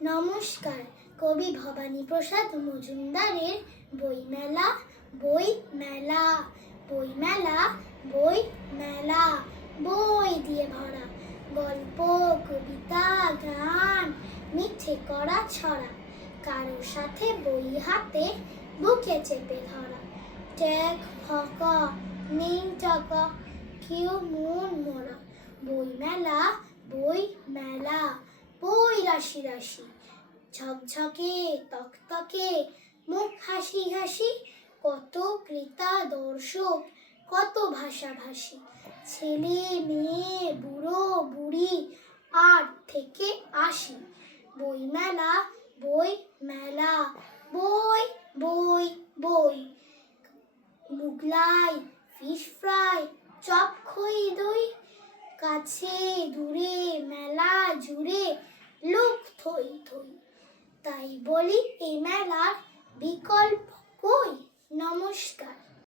নমস্কার। কবি ভবানী প্রসাদ মজুমদারের বইমেলা বইমেলা বইমেলা বইমেলা। বই দিয়ে ভরা গল্প, কবিতা, গান, মিঠে করা ছড়া, কারোর সাথে বই হাতে বুকে চেপে ধরা। ট্যাগ ফাঁকা, নেই টাকা, কেউ মন মরা। বইমেলা বইমেলা, বই রাশি রাশি, ঝকঝকে তকতকে, মুখ হাসি হাসি, কত ক্রেতা দর্শক, কত ভাষাভাষী, ছেলে মেয়ে বুড়ো বুড়ি 8 থেকে 80। বইমেলা বইমেলা, বই বই বই। মুগলাই, ফিশ ফ্রাই, চপ খই দই, কাছে দূরে মেলা জুড়ে লোক থই থই। তাই বলি এই মেলার বিকল্প কই। নমস্কার।